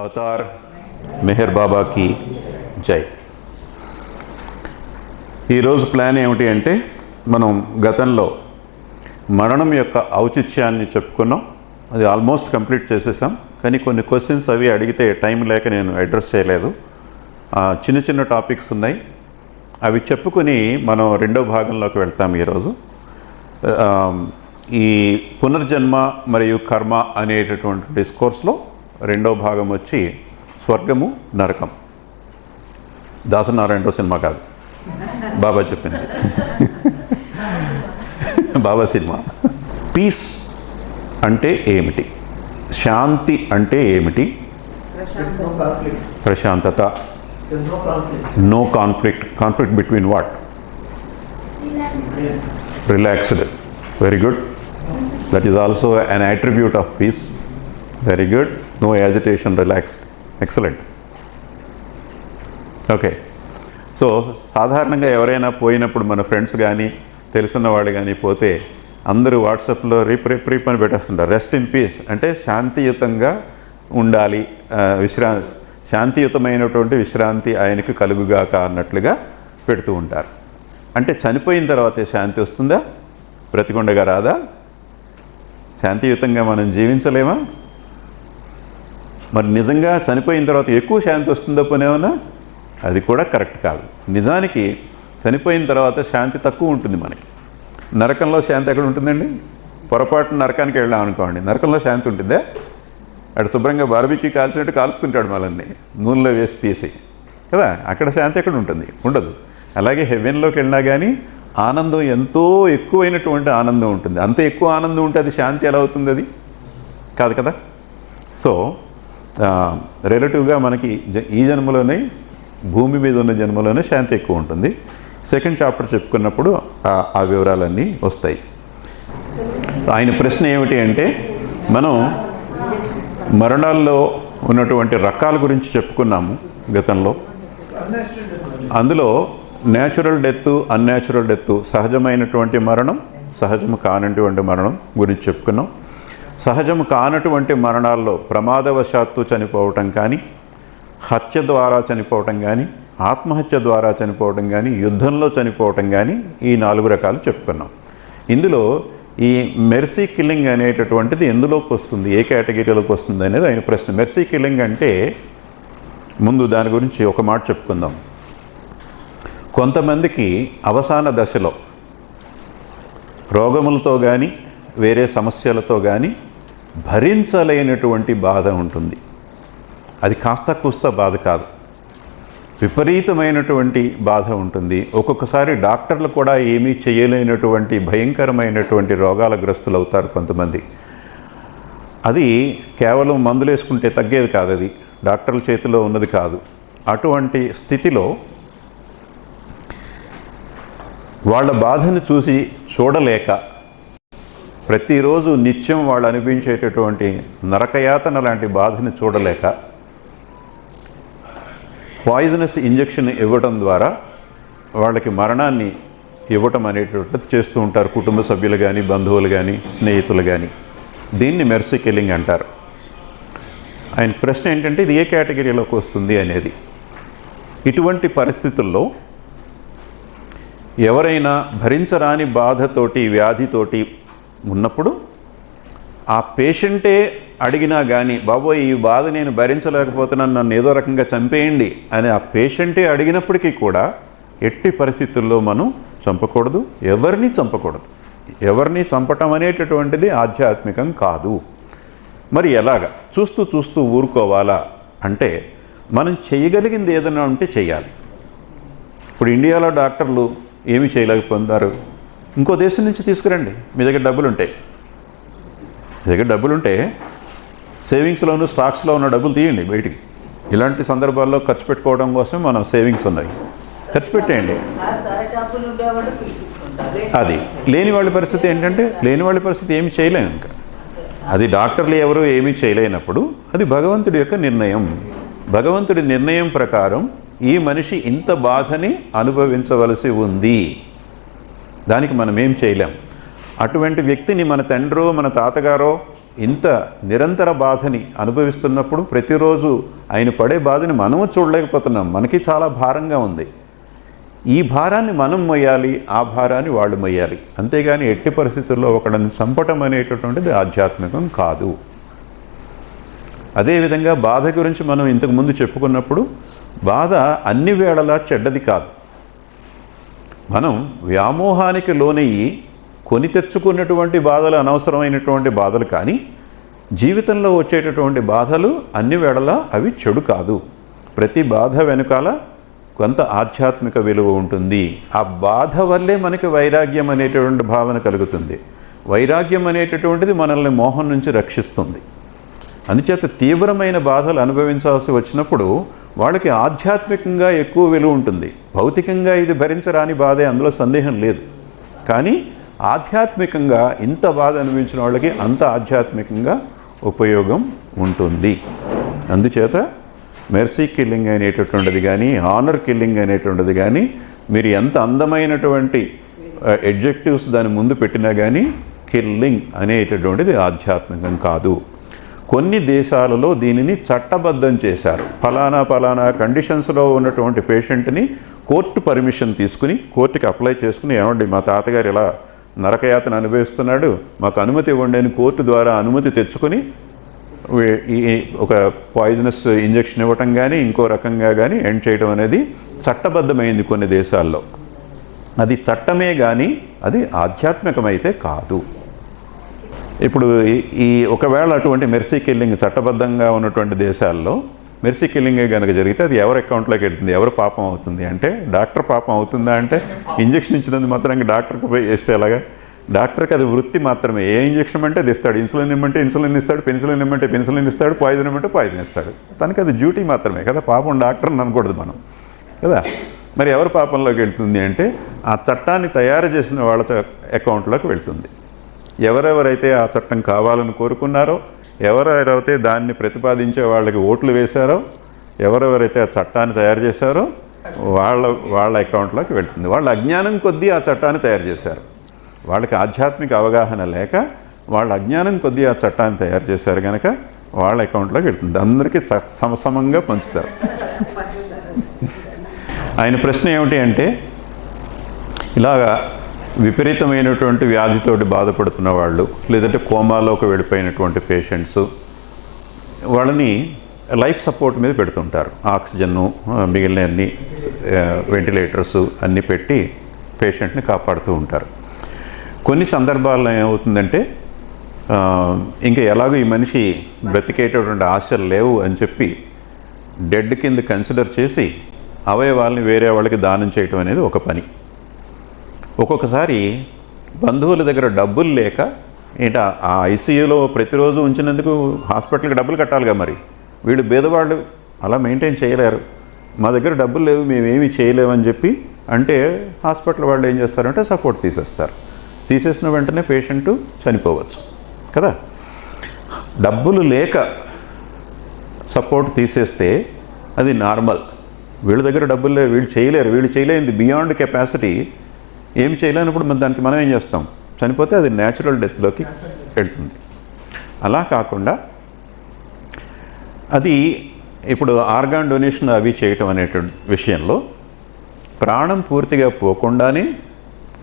Avatar Meher బాబాకి జై. ఈరోజు ప్లాన్ ఏమిటి అంటే, మనం గతంలో మరణం యొక్క ఔచిత్యాన్ని చెప్పుకున్నాం. అది ఆల్మోస్ట్ కంప్లీట్ చేసేసాం. కానీ కొన్ని క్వశ్చన్స్ అవి అడిగితే టైం లేక నేను అడ్రస్ చేయలేదు. చిన్న చిన్న టాపిక్స్ ఉన్నాయి, అవి చెప్పుకొని మనం రెండో భాగంలోకి వెళ్తాం. ఈరోజు ఈ పునర్జన్మ మరియు కర్మ అనేటటువంటి డిస్కోర్స్లో రెండో భాగం వచ్చి స్వర్గము నరకం. దాసనారాయణరావు సినిమా కాదు, బాబా చెప్పింది. బాబా సినిమా. పీస్ అంటే ఏమిటి, శాంతి అంటే ఏమిటి, ప్రశాంతత, no conflict. Conflict between what? Relaxed. Very good. That is also an attribute of peace. Very good. No agitation, relaxed. Excellent. Okay. So సాధారణంగా ఎవరైనా పోయినప్పుడు మన ఫ్రెండ్స్ కానీ తెలుసున్న వాళ్ళు కానీ పోతే అందరూ వాట్సాప్లో రిప్ అని పెట్టేస్తుంటారు. రెస్ట్ ఇన్ పీస్ అంటే శాంతియుతంగా ఉండాలి, శాంతియుతమైనటువంటి విశ్రాంతి ఆయనకు కలుగుగాక అన్నట్లుగా పెడుతూ ఉంటారు. అంటే చనిపోయిన తర్వాతే శాంతి వస్తుందా? బ్రతికుండగా రాదా? శాంతియుతంగా మనం జీవించలేమా? మరి నిజంగా చనిపోయిన తర్వాత ఎక్కువ శాంతి వస్తుందో పోనేమన్నా? అది కూడా కరెక్ట్ కాదు. నిజానికి చనిపోయిన తర్వాత శాంతి తక్కువ ఉంటుంది మనకి. నరకంలో శాంతి ఎక్కడ ఉంటుందండి? పొరపాటున నరకానికి వెళ్ళాం అనుకోండి, నరకంలో శాంతి ఉంటుందా? అక్కడ శుభ్రంగా బార్బీక్యూ కాల్చినట్టు కాల్స్తుంటాడు మనల్ని, నూనెలో వేసి తీసి కదా. అక్కడ శాంతి ఎక్కడ ఉంటుంది? ఉండదు. అలాగే హెవెన్లోకి వెళ్ళినా కానీ ఆనందం ఎంతో ఎక్కువైనటువంటి ఆనందం ఉంటుంది. అంత ఎక్కువ ఆనందం ఉంటే అది శాంతి ఎలా అవుతుంది? అది కాదు కదా. సో రిలేటివ్గా మనకి ఈ జన్మలోనే, భూమి మీద ఉన్న జన్మలోనే శాంతి ఎక్కువ ఉంటుంది. సెకండ్ చాప్టర్ చెప్పుకున్నప్పుడు ఆ వివరాలన్నీ వస్తాయి. ఆయన ప్రశ్న ఏమిటి అంటే, మనం మరణాల్లో ఉన్నటువంటి రకాల గురించి చెప్పుకున్నాము గతంలో. అందులో న్యాచురల్ డెత్, అన్యాచురల్ డెత్, సహజమైనటువంటి మరణం, సహజము కానటువంటి మరణం గురించి చెప్పుకున్నాం. సహజము కానటువంటి మరణాల్లో ప్రమాదవశాత్తు చనిపోవటం కానీ, హత్య ద్వారా చనిపోవటం కానీ, ఆత్మహత్య ద్వారా చనిపోవటం కానీ, యుద్ధంలో చనిపోవటం కానీ, ఈ 4 రకాలు చెప్పుకున్నాం. ఇందులో ఈ మెర్సీ కిల్లింగ్ అనేటటువంటిది ఎందులోకి వస్తుంది, ఏ కేటగిరీలోకి వస్తుంది అనేది ఆయన ప్రశ్న. మెర్సీ కిల్లింగ్ అంటే, ముందు దాని గురించి ఒక మాట చెప్పుకుందాం. కొంతమందికి అవసాన దశలో రోగములతో కానీ వేరే సమస్యలతో కానీ భరించలేనటువంటి బాధ ఉంటుంది. అది కాస్త కూస్త బాధ కాదు, విపరీతమైనటువంటి బాధ ఉంటుంది. ఒక్కొక్కసారి డాక్టర్లు కూడా ఏమీ చేయలేనటువంటి భయంకరమైనటువంటి రోగాల గ్రస్తులు అవుతారు కొంతమంది. అది కేవలం మందులు వేసుకుంటే తగ్గేది కాదు, అది డాక్టర్ల చేతిలో ఉన్నది కాదు. అటువంటి స్థితిలో వాళ్ళ బాధను చూడలేక, ప్రతిరోజు నిత్యం వాళ్ళు అనిపించేటటువంటి నరకయాతన లాంటి బాధని చూడలేక పాయిజనస్ ఇంజెక్షన్ ఇవ్వడం ద్వారా వాళ్ళకి మరణాన్ని ఇవ్వటం అనేటటువంటిది చేస్తూ ఉంటారు కుటుంబ సభ్యులు కానీ, బంధువులు కానీ, స్నేహితులు కానీ. దీన్ని మెర్సీ కిల్లింగ్ అంటారు. ఆయన ప్రశ్న ఏంటంటే, ఇది ఏ కేటగిరీలోకి వస్తుంది అనేది. ఇటువంటి పరిస్థితుల్లో ఎవరైనా భరించరాని బాధతోటి, వ్యాధితోటి ఉన్నప్పుడు ఆ పేషెంటే అడిగినా కానీ, బాబోయ్ ఈ బాధ నేను భరించలేకపోతున్నాను, నన్ను ఏదో రకంగా చంపేయండి అని ఆ పేషెంటే అడిగినప్పటికీ కూడా ఎట్టి పరిస్థితుల్లో మనం చంపకూడదు, ఎవరిని చంపకూడదు. ఎవరిని చంపటం అనేటటువంటిది ఆధ్యాత్మికం కాదు. మరి ఎలాగా? చూస్తూ ఊరుకోవాలా అంటే, మనం చేయగలిగింది ఏదైనా ఉంటే చేయాలి. ఇప్పుడు ఇండియాలో డాక్టర్లు ఏమీ చేయలేకపోతున్నారు. ఇంకో దేశం నుంచి తీసుకురండి. మీ దగ్గర డబ్బులుంటే సేవింగ్స్లోను, స్టాక్స్లో ఉన్న డబ్బులు తీయండి బయటికి. ఇలాంటి సందర్భాల్లో ఖర్చు పెట్టుకోవడం కోసం మనం సేవింగ్స్ ఉన్నాయి, ఖర్చు పెట్టేయండి. అది లేని వాళ్ళ పరిస్థితి ఏంటంటే, లేని వాళ్ళ పరిస్థితి ఏమి చేయలేము. ఇంకా అది డాక్టర్లు ఎవరు ఏమీ చేయలేనప్పుడు అది భగవంతుడి యొక్క నిర్ణయం. భగవంతుడి నిర్ణయం ప్రకారం ఈ మనిషి ఇంత బాధని అనుభవించవలసి ఉంది, దానికి మనం ఏం చేయలేం. అటువంటి వ్యక్తిని మన తండ్రో, మన తాతగారో, ఇంత నిరంతర బాధని అనుభవిస్తున్నప్పుడు ప్రతిరోజు ఆయన పడే బాధని మనము చూడలేకపోతున్నాం. మనకి చాలా భారంగా ఉంది. ఈ భారాన్ని మనం మొయ్యాలి, ఆ భారాన్ని వాళ్ళు మొయ్యాలి. అంతేగాని ఎట్టి పరిస్థితుల్లో ఒకడిని చంపటం అనేటటువంటిది ఆధ్యాత్మికం కాదు. అదేవిధంగా బాధ గురించి మనం ఇంతకుముందు చెప్పుకున్నప్పుడు బాధ అన్ని వేళలా చెడ్డది కాదు. మనం వ్యామోహానికి లోనయ్యి కొని తెచ్చుకున్నటువంటి బాధలు అనవసరమైనటువంటి బాధలు, కానీ జీవితంలో వచ్చేటటువంటి బాధలు అన్ని వేళలా అవి చెడు కాదు. ప్రతి బాధ వెనుకాల కొంత ఆధ్యాత్మిక విలువ ఉంటుంది. ఆ బాధ వల్లే మనకి వైరాగ్యం అనేటటువంటి భావన కలుగుతుంది. వైరాగ్యం అనేటటువంటిది మనల్ని మోహం నుంచి రక్షిస్తుంది. అందుచేత తీవ్రమైన బాధలు అనుభవించాల్సి వచ్చినప్పుడు వాళ్ళకి ఆధ్యాత్మికంగా ఎక్కువ విలువ ఉంటుంది. భౌతికంగా ఇది భరించరాని బాధే, అందులో సందేహం లేదు. కానీ ఆధ్యాత్మికంగా ఇంత బాధ అనుభవించిన వాళ్ళకి అంత ఆధ్యాత్మికంగా ఉపయోగం ఉంటుంది. అందుచేత మెర్సీ కిల్లింగ్ అనేటటువంటిది కానీ, ఆనర్ కిల్లింగ్ అనేటువంటిది కానీ, మీరు ఎంత అందమైనటువంటి ఎడ్జెక్టివ్స్ దాని ముందు పెట్టినా కానీ కిల్లింగ్ అనేటటువంటిది ఆధ్యాత్మికం కాదు. కొన్ని దేశాలలో దీనిని చట్టబద్ధం చేశారు. ఫలానా కండిషన్స్లో ఉన్నటువంటి పేషెంట్ని కోర్టు పర్మిషన్ తీసుకుని కోర్టుకి అప్లై చేసుకుని, ఏమండి మా తాతగారు ఇలా నరకయాతన అనుభవిస్తున్నాడు, మాకు అనుమతి ఇవ్వండి అని కోర్టు ద్వారా అనుమతి తెచ్చుకొని ఒక పాయిజనస్ ఇంజెక్షన్ ఇవ్వటం కానీ ఇంకో రకంగా కానీ ఎండ్ చేయడం అనేది చట్టబద్ధమైంది కొన్ని దేశాల్లో. అది చట్టమే కానీ అది ఆధ్యాత్మికమైతే కాదు. ఇప్పుడు ఈ ఒకవేళ అటువంటి మెర్సీ కిల్లింగ్ చట్టబద్ధంగా ఉన్నటువంటి దేశాల్లో మెర్సీ కిల్లింగే కనుక జరిగితే అది ఎవరి అకౌంట్లోకి వెళ్తుంది? ఎవరు పాపం అవుతుంది అంటే? డాక్టర్ పాపం అవుతుందా అంటే? ఇంజెక్షన్ ఇచ్చినందుకు మాత్రం డాక్టర్కి పోయి వేస్తే ఎలాగా? డాక్టర్కి అది వృత్తి మాత్రమే. ఏ ఇంజెక్షన్ అంటే అది ఇస్తాడు, ఇన్సులిన్ ఇమ్మంటే ఇన్సులిన్ ఇస్తాడు, పెన్సిలిన్ ఇమ్మంటే పెన్సిలిన్ ఇస్తాడు, పాయిజన్ ఇమ్మంటే పాయిజన్ ఇస్తాడు. తనకి అది డ్యూటీ మాత్రమే కదా. పాపం డాక్టర్ని అనకూడదు మనం కదా. మరి ఎవరు పాపంలోకి వెళ్తుంది అంటే ఆ చట్టాన్ని తయారు చేసిన వాళ్ళ అకౌంట్లోకి వెళ్తుంది. ఎవరెవరైతే ఆ చట్టం కావాలని కోరుకున్నారో, ఎవరెవరైతే దాన్ని ప్రతిపాదించే వాళ్ళకి ఓట్లు వేశారో, ఎవరెవరైతే ఆ చట్టాన్ని తయారు చేశారో వాళ్ళ అకౌంట్లోకి వెళ్తుంది. వాళ్ళ అజ్ఞానం కొద్దీ ఆ చట్టాన్ని తయారు చేశారు. వాళ్ళకి ఆధ్యాత్మిక అవగాహన లేక వాళ్ళ అజ్ఞానం కొద్దీ ఆ చట్టాన్ని తయారు చేశారు కనుక వాళ్ళ అకౌంట్లోకి వెళ్తుంది. అందరికీ సమసమంగా పంచుతారు. ఆయన ప్రశ్న ఏమిటి అంటే, ఇలాగా విపరీతమైనటువంటి వ్యాధితోటి బాధపడుతున్న వాళ్ళు, లేదంటే కోమాలోకి వెళ్ళిపోయినటువంటి పేషెంట్స్, వాళ్ళని లైఫ్ సపోర్ట్ మీద పెడుతుంటారు. ఆక్సిజన్ను మిగిలిన అన్ని వెంటిలేటర్స్ అన్నీ పెట్టి పేషెంట్ని కాపాడుతూ ఉంటారు. కొన్ని సందర్భాల్లో ఏమవుతుందంటే ఇంకా ఎలాగో ఈ మనిషి బ్రతికేటటువంటి ఆశలు లేవు అని చెప్పి డెడ్ కింద కన్సిడర్ చేసి అవయవాల్ని వేరే వాళ్ళకి దానం చేయటం అనేది ఒక పని. ఒక్కొక్కసారి బంధువుల దగ్గర డబ్బులు లేక ఆ ఐసీయూలో ప్రతిరోజు ఉంచినందుకు హాస్పిటల్కి డబ్బులు కట్టాలిగా, మరి వీళ్ళు పేదవాళ్ళు అలా మెయింటైన్ చేయలేరు, మా దగ్గర డబ్బులు లేవు మేమేమీ చేయలేమని చెప్పి అంటే హాస్పిటల్ వాళ్ళు ఏం చేస్తారంటే సపోర్ట్ తీసేస్తారు. తీసేసిన వెంటనే పేషెంట్ చనిపోవచ్చు కదా. డబ్బులు లేక సపోర్ట్ తీసేస్తే అది నార్మల్. వీళ్ళ దగ్గర డబ్బులు లేవు, వీళ్ళు చేయలేరు, వీళ్ళు చేయలేనిది బియాండ్ కెపాసిటీ ఏం చేయలేనప్పుడు దానికి మనం ఏం చేస్తాం? చనిపోతే అది న్యాచురల్ డెత్లోకి వెళ్తుంది. అలా కాకుండా అది ఇప్పుడు ఆర్గాన్ డొనేషన్ అవి చేయటం అనేటువంటి విషయంలో ప్రాణం పూర్తిగా పోకుండానే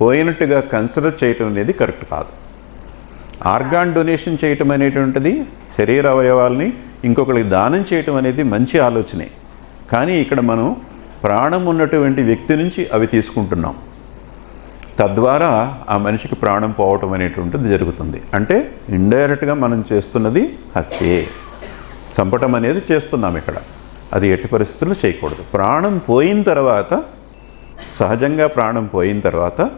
పోయినట్టుగా కన్సిడర్ చేయటం అనేది కరెక్ట్ కాదు. ఆర్గాన్ డొనేషన్ చేయటం అనేటువంటిది శరీర అవయవాల్ని ఇంకొకరికి దానం చేయటం అనేది మంచి ఆలోచనే. కానీ ఇక్కడ మనం ప్రాణం ఉన్నటువంటి వ్యక్తి నుంచి అవి తీసుకుంటున్నాం. తద్వారా ఆ మనిషికి ప్రాణం పోవటం అనేటువంటిది జరుగుతుంది. అంటే ఇండైరెక్ట్గా మనం చేస్తున్నది హత్యే, చంపటం అనేది చేస్తున్నాం ఇక్కడ. అది ఎట్టి పరిస్థితుల్లో చేయకూడదు. ప్రాణం పోయిన తర్వాత, సహజంగా ప్రాణం పోయిన తర్వాత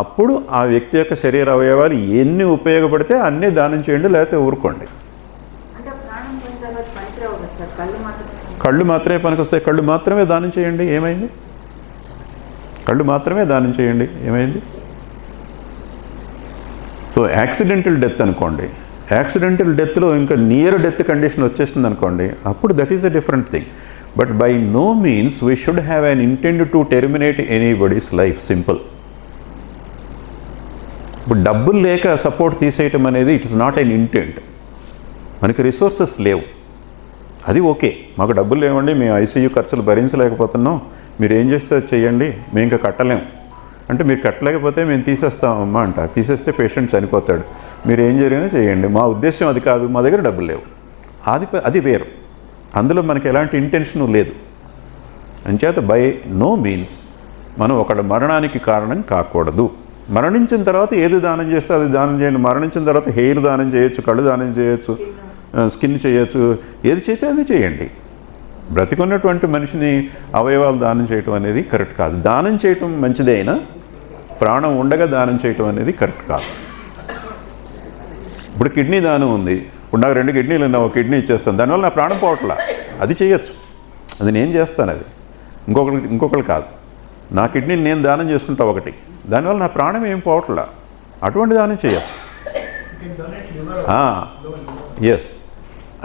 అప్పుడు ఆ వ్యక్తి యొక్క శరీర అవయవాలు ఎన్ని ఉపయోగపడితే అన్నీ దానం చేయండి, లేకపోతే ఊరుకోండి. కళ్ళు మాత్రమే పనికొస్తాయి. కళ్ళు మాత్రమే దానం చేయండి, ఏమైంది? కళ్ళు మాత్రమే దానం చేయండి, ఏమైంది? సో యాక్సిడెంటల్ డెత్ అనుకోండి, యాక్సిడెంటల్ డెత్లో ఇంకా నియర్ డెత్ కండిషన్ వచ్చేసింది అనుకోండి, అప్పుడు that is a different thing. But by no means we should have an intent to terminate anybody's life. Simple. ఇప్పుడు డబ్బులు లేక సపోర్ట్ తీసేయటం అనేది it is not an intent. మనకి రిసోర్సెస్ లేవు, అది ఓకే. మాకు డబ్బులు లేవండి, మేము ఐసీయూ ఖర్చులు భరించలేకపోతున్నాం, మీరు ఏం చేస్తే అది చేయండి, మేము ఇంకా కట్టలేము అంటే, మీరు కట్టలేకపోతే మేము తీసేస్తామమ్మా అంట. తీసేస్తే పేషెంట్ చనిపోతాడు, మీరు ఏం జరిగినా చేయండి, మా ఉద్దేశం అది కాదు, మా దగ్గర డబ్బులు లేవు. అది వేరు, అందులో మనకి ఎలాంటి ఇంటెన్షను లేదు. అంచేత బై నో మీన్స్ మనం ఒకళ్ళ మరణానికి కారణం కాకూడదు. మరణించిన తర్వాత ఏది దానం చేస్తే అది దానం చేయండి. మరణించిన తర్వాత హెయిర్ దానం చేయొచ్చు, కళ్ళు దానం చేయొచ్చు, స్కిన్ చేయొచ్చు, ఏది చేస్తే అది చేయండి. బ్రతికున్నటువంటి మనిషిని అవయవాలు దానం చేయటం అనేది కరెక్ట్ కాదు. దానం చేయటం మంచిదే అయినా ప్రాణం ఉండగా దానం చేయటం అనేది కరెక్ట్ కాదు. ఇప్పుడు కిడ్నీ దానం ఉంది, ఇప్పుడు నాకు 2 కిడ్నీలు ఉన్నా, ఒక కిడ్నీ ఇచ్చేస్తాను, దానివల్ల నా ప్రాణం పోవట్లా, అది చేయొచ్చు, అది నేను చేస్తాను, అది ఇంకొకరు కాదు. నా కిడ్నీని నేను దానం చేసుకుంటా ఒకటి, దానివల్ల నా ప్రాణం ఏం పోవట్లా, అటువంటి దానం చేయొచ్చు. ఎస్,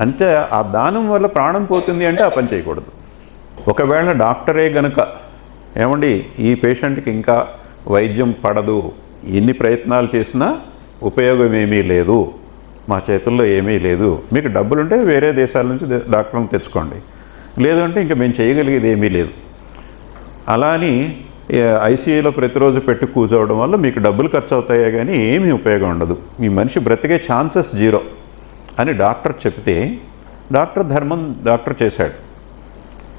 అంటే ఆ దానం వల్ల ప్రాణం పోతుంది అంటే ఆ పని చేయకూడదు. ఒకవేళ డాక్టరే గనుక ఏమండి ఈ పేషెంట్కి ఇంకా వైద్యం పడదు, ఎన్ని ప్రయత్నాలు చేసినా ఉపయోగం ఏమీ లేదు, మా చేతుల్లో ఏమీ లేదు, మీకు డబ్బులుంటే వేరే దేశాల నుంచి డాక్టర్లను తెచ్చుకోండి, లేదంటే ఇంకా మేము చేయగలిగేది ఏమీ లేదు, అలా అని ఐసీయూలో ప్రతిరోజు పెట్టి కూర్చోవడం వల్ల మీకు డబ్బులు ఖర్చు అవుతాయే కానీ ఏమీ ఉపయోగం ఉండదు, మీ మనిషి బ్రతికే ఛాన్సెస్ 0 అని డాక్టర్ చెప్తే డాక్టర్ చేశాడు.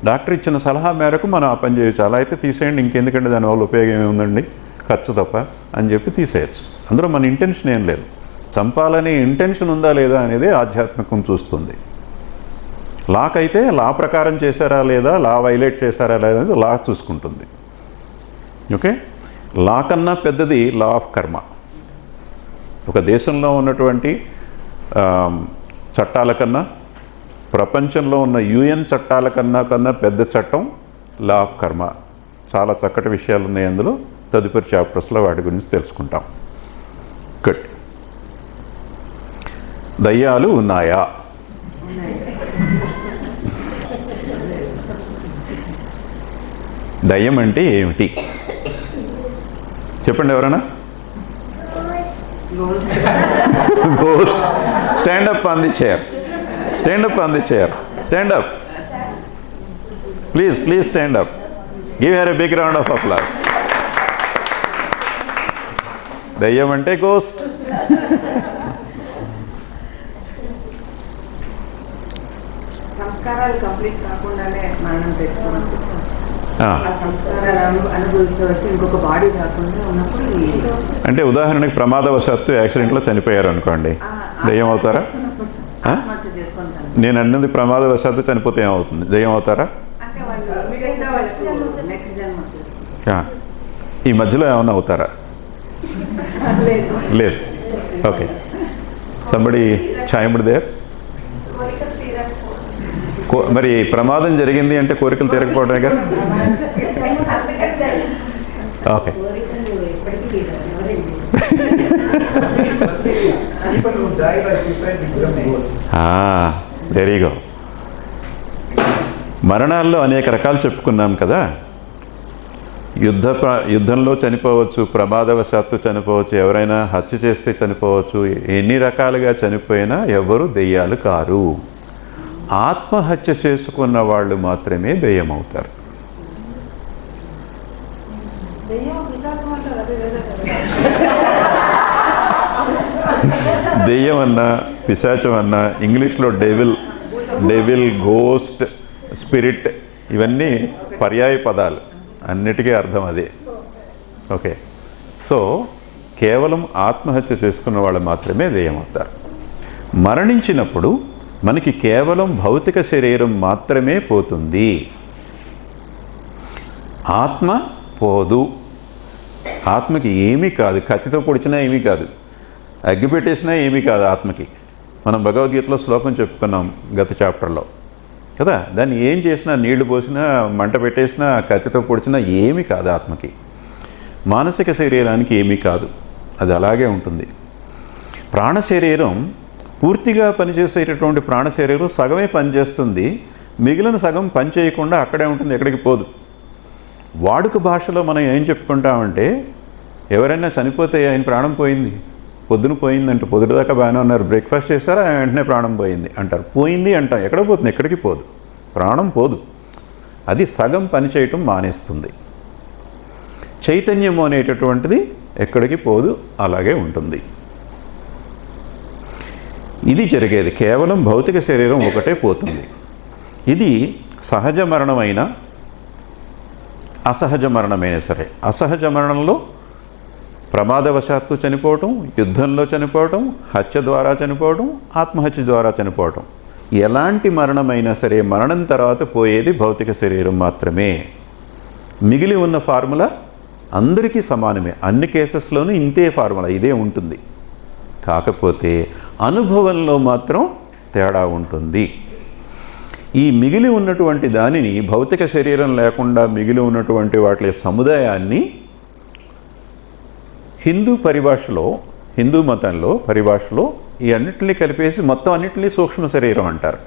డాక్టర్ ఇచ్చిన సలహా మేరకు మనం ఆ పని చేయొచ్చు. అలా అయితే తీసేయండి, ఇంకెందుకంటే దానివల్ల ఉపయోగం ఏముందండి, ఖర్చు తప్ప అని చెప్పి తీసేయచ్చు. అందులో మన ఇంటెన్షన్ ఏం లేదు. చంపాలని ఇంటెన్షన్ ఉందా లేదా అనేది ఆధ్యాత్మికం చూస్తుంది. లాకైతే లా ప్రకారం చేశారా లేదా, లా వైలేట్ చేశారా లేదా అనేది లా చూసుకుంటుంది. ఓకే, లా కన్నా పెద్దది లా ఆఫ్ కర్మ. ఒక దేశంలో ఉన్నటువంటి చట్టాల కన్నా, ప్రపంచంలో ఉన్న UN చట్టాల కన్నా పెద్ద చట్టం లా ఆఫ్ కర్మ. చాలా చక్కటి విషయాలు ఉన్నాయి అందులో, తదుపరి చాప్టర్స్లో వాటి గురించి తెలుసుకుంటాం. గుడ్. దయ్యాలు ఉన్నాయా? దయ్యం అంటే ఏమిటి చెప్పండి ఎవరైనా. Ghost. Stand up on the chair. Stand up on the chair. Stand up. Please stand up. Give her a big round of applause. దయ్యం అంటే గోస్ట్. సంస్కారాలు కంప్లీట్ కాకుండానే మరణం తెచ్చుకున్నప్పుడు ఇంకొక బాడీ కాకుండా ఉన్నప్పుడు అంటే ఉదాహరణకి ప్రమాదవశాత్తు యాక్సిడెంట్లో చనిపోయారు అనుకోండి, దయ్యం అవుతారా? నేను అన్నది ప్రమాదవశాత్తు చనిపోతే ఏమవుతుంది, దయ్యం అవుతారా? ఈ మధ్యలో ఏమన్నా అవుతారా? లేదు. ఓకే, సంబడి ఛాయముడి దేర్. మరి ప్రమాదం జరిగింది అంటే కోరికలు తీరకపోవడమే కదా. Okay, very good. మరణాల్లో అనేక రకాలు చెప్పుకున్నాం కదా. యుద్ధంలో చనిపోవచ్చు, ప్రమాదవశాత్తు చనిపోవచ్చు, ఎవరైనా హత్య చేస్తే చనిపోవచ్చు, ఎన్ని రకాలుగా చనిపోయినా ఎవరు దెయ్యాలు కారు. ఆత్మహత్య చేసుకున్న వాళ్ళు మాత్రమే దెయ్యం అవుతారు. దెయ్యం అన్నా పిశాచం అన్నా ఇంగ్లీష్లో డెవిల్, గోస్ట్, స్పిరిట్ ఇవన్నీ పర్యాయ పదాలు, అన్నిటికీ అర్థం అదే. ఓకే, సో కేవలం ఆత్మహత్య చేసుకున్న వాళ్ళు మాత్రమే దెయ్యం అవుతారు. మరణించినప్పుడు మనకి కేవలం భౌతిక శరీరం మాత్రమే పోతుంది, ఆత్మ పోదు. ఆత్మకి ఏమీ కాదు, కత్తితో పొడిచినా ఏమీ కాదు, అగ్గి పెట్టేసినా ఏమీ కాదు ఆత్మకి. మనం భగవద్గీతలో శ్లోకం చెప్పుకున్నాం గత చాప్టర్లో కదా. దాన్ని ఏం చేసినా, నీళ్లు పోసినా, మంట పెట్టేసినా, కత్తితో పొడిచినా ఏమీ కాదు ఆత్మకి. మానసిక శరీరానికి ఏమీ కాదు, అది అలాగే ఉంటుంది. ప్రాణ శరీరం పూర్తిగా పనిచేసేటటువంటి ప్రాణ శరీరం సగమే పనిచేస్తుంది, మిగిలిన సగం పని చేయకుండా అక్కడే ఉంటుంది, ఎక్కడికి పోదు. వాడుక భాషలో మనం ఏం చెప్పుకుంటామంటే, ఎవరైనా చనిపోతే ఆయన ప్రాణం పోయింది, పొద్దున పోయిందంటే పొద్దుదాకా బాగానే ఉన్నారు, బ్రేక్ఫాస్ట్ చేస్తారా వెంటనే ప్రాణం పోయింది అంటారు. పోయింది అంటాం, ఎక్కడ పోతుంది? ఎక్కడికి పోదు, ప్రాణం పోదు, అది సగం పనిచేయటం మానేస్తుంది. చైతన్యము అనేటటువంటిది ఎక్కడికి పోదు, అలాగే ఉంటుంది. ఇది జరిగేది, కేవలం భౌతిక శరీరం ఒకటే పోతుంది. ఇది సహజ మరణమైన అసహజ మరణమైనా సరే, అసహజ మరణంలో ప్రమాదవశాత్తు చనిపోవటం, యుద్ధంలో చనిపోవటం, హత్య ద్వారా చనిపోవటం, ఆత్మహత్య ద్వారా చనిపోవటం, ఎలాంటి మరణమైనా సరే మరణం తర్వాత పోయేది భౌతిక శరీరం మాత్రమే. మిగిలి ఉన్న ఫార్ములా అందరికీ సమానమే, అన్ని కేసెస్లోనూ ఇంతే ఫార్ములా, ఇదే ఉంటుంది. కాకపోతే అనుభవంలో మాత్రం తేడా ఉంటుంది. ఈ మిగిలి ఉన్నటువంటి దానిని, భౌతిక శరీరం లేకుండా మిగిలి ఉన్నటువంటి వాటి సముదాయాన్ని హిందూ పరిభాషలో, హిందూ మతంలో పరిభాషలో ఈ అన్నిటినీ కలిపేసి మొత్తం అన్నిటినీ సూక్ష్మ శరీరం అంటారు.